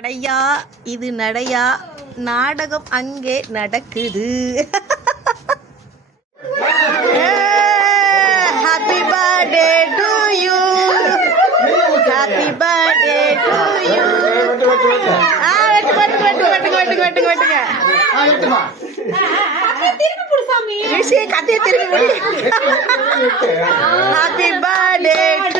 நடையா? இது நடையா? நாடகம் அங்கே நடக்குது. Happy birthday to you happy birthday to you ஆ வெட்டு வெட்டு வெட்டு வெட்டுங்க வெட்டுங்க வெட்டுங்க வெட்டுங்க. ரிஷி கத்திய திரும்பி ஹாப்பி பர்த்டே டு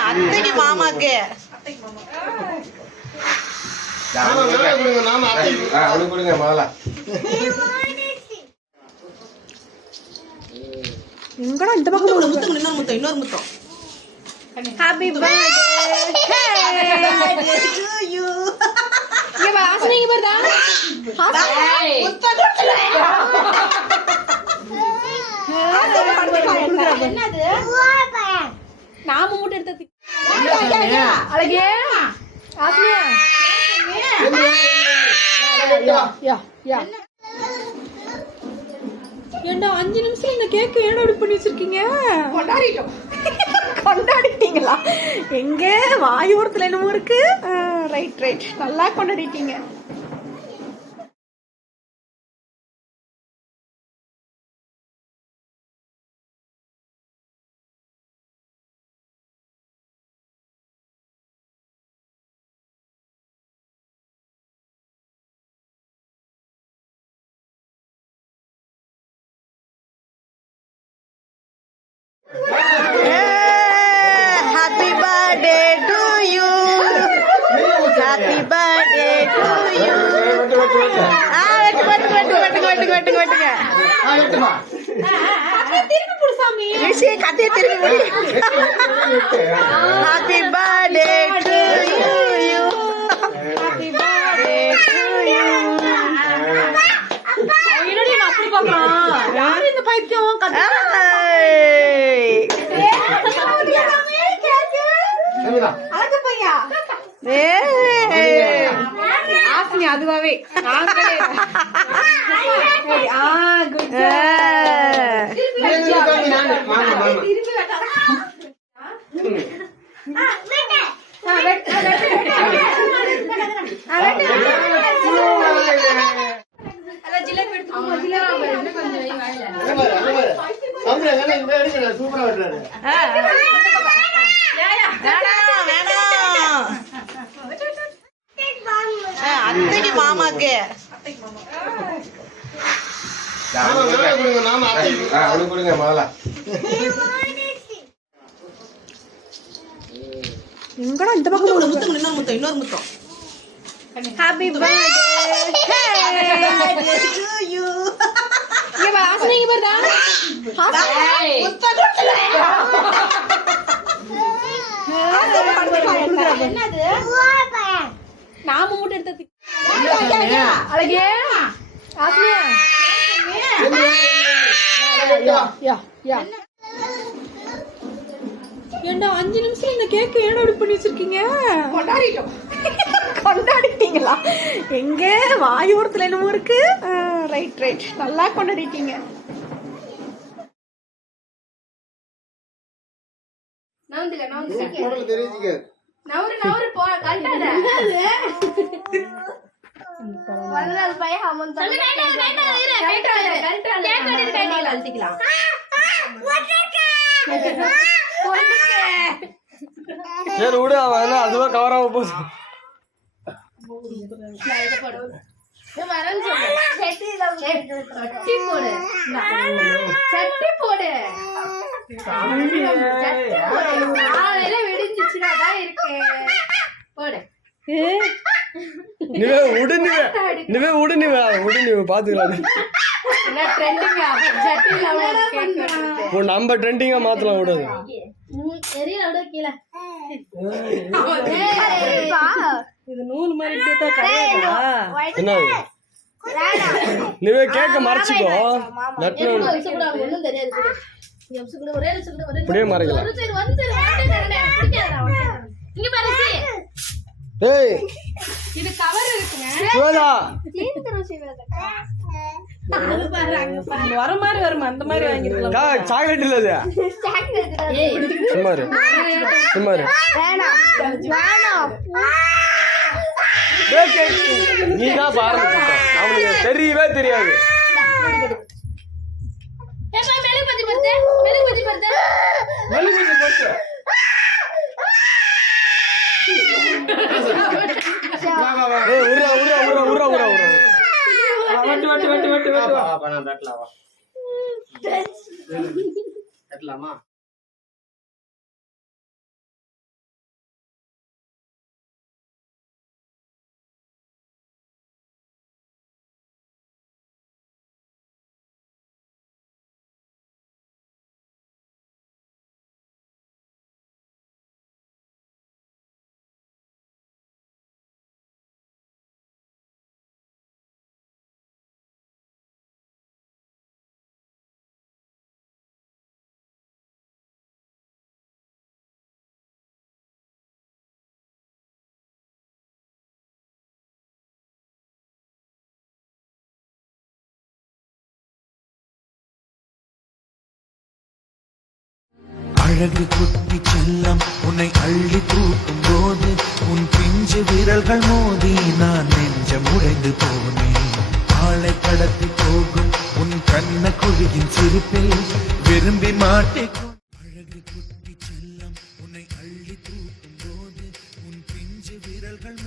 கொடுங்க முதல்ல எங்கடா இந்த பக்கம் ஒரு முத்தம் இன்னொரு முத்தம் இன்னொரு முத்தம். ஹாப்பி பர்த்டே பாருடா. என்னது? நாம மூட்டை எடுத்து யா ஏண்டா அஞ்சு நிமிஷம் இந்த கேக் ஏன் அப்படி பண்ணி வச்சிருக்கீங்க? கொண்டாடிட்டோம். கொண்டாடிட்டீங்களா? எங்க? வாயூரத்துல என்னமோ இருக்கு. ரைட் ரைட் நல்லா கொண்டாடிட்டீங்க. சாமி ரிஷி கத்திய திரும்பி happy birthday to you you happy birthday to you என்னடி நான் அப்படி பார்க்கறான்? யாரு இந்த பைத்தியம்? கத்து சரிதா. அழகு பையா ஆசினி அதுவாவே நாங்களே சரி, ஆ குட் திருப்பி வெட்டாத. நானு, மாமா, மாமா. திருப்பி வெட்டாத. ஆ, வெட்- ஆ, வெட்டு, வெட்டு, வெட்டு. ஆ, வெட்டு. அதான் ஜிலேபி எடுத்துக்கோ, ஜிலேபி. இன்னும் கொஞ்சம் வை வாயில. அங்க பாரு, அங்க பாரு. சந்திரன் தானே இந்த எடுக்கிறாரு, சூப்பரா வெட்டுறாரு அத்தைக்கு மாமாக்கு. அவனுக்கு கொடுங்க முதல்ல எங்கடா இந்த பக்கம் ஒரு முத்தம் இன்னொரு முத்தம் இன்னொரு முத்தம் ஹாப்பி பர்த்டே டு யூ நாம மூட்டை எடுத்து அழகே ஆசனியா? யா யா ஏண்டா அஞ்சு நிமிஷம் இந்த கேக் ஏன் அப்படி பண்ணி வச்சிருக்கீங்க? கொண்டாடிட்டோம். கொண்டாடிட்டீங்களா? எங்க? வாயூரத்துல என்னமோ இருக்கு. ரைட் ரைட் நல்லா கொண்டாடிட்டீங்க. நவுந்துல நவுந்துல குரல் தெரிஞ்சுக்க நவரு நவரு போ கண்டாத வல்லல் பைய அமன் சொல்லு வேண்டாம் வேண்டாம் இரு கண்டாத கண்டாத கேக் கட்டி அழுத்திக்கலாம். சரி விடு அவன் அதுவா கவர் ஆக போகுது. சட்டி போடு. போடு. காலையில விடிஞ்சிச்சுனா தான் நீவே விடு நீவே விடு நீவே பாத்துக்கலாம். நம்ம ட்ரெண்டிங்கா மாத்தலாம் விடாது இது நூல் மாதிரி? என்ன நீவே கேக்க மறைச்சிக்கோ. நட்டு இப்படியே மறைக்கலாம். ஏய் இது கவர் இருக்குங்க. வர மாதிரி வருமா? அந்த மாதிரி வாங்கிருக்கலாம். சாக்லேட் இல்ல அது. சும்மாரு சும்மாரு நீ தான் பாருங்க. அவனுக்கு தெரியவே தெரியாது. மெழுகுவர்த்தி போட்டு. ஏய், வெட்டு வெட்டு வெட்டு வெட்டு வெட்டலாம் அழகு குட்டி செல்லம் உன்னை அள்ளி தூக்கும் போது உன் பிஞ்சு விரல்கள் மோதி நான் நெஞ்சம் உடைந்து போனேன் ஆளை கடத்தி போகும் உன் கண்ண குழியின் சிரிப்பில் விரும்பி மாட்டிக்கும் அழகு குட்டி செல்லம் உன்னை அள்ளி தூக்கும் போது உன் பிஞ்சு விரல்கள்